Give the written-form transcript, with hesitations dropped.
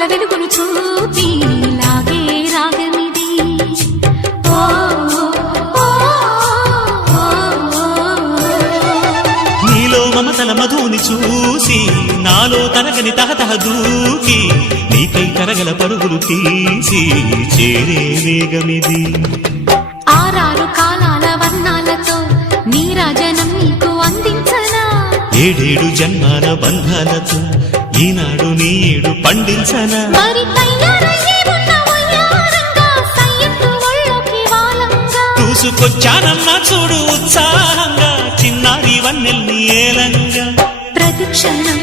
తలపుల వెలుగును చూపి లాగే రాగమిది. నీలో మమతల మధుని చూసి నాలో తరగని తహతహ దూకి నీకై తరగల పరుగులు తీసి చేరే వేగమిది. ఆరారు కాలాల వర్ణాలతో నీరాజనం నీకు అందించనా, ఏడేడు జన్మాల బంధాలతో ఈనాడు నీడు పండించనా. మరి తయారయ్యే ఉన్న వయ్యారంగా సయ్యత్తు ఒళ్ళోకి వాలంగా చూసుకొచ్చానమ్మా చూడు ఉత్సాహంగా చిన్నారి వన్నెల్ని ఏలంగా. ప్రతిక్షణం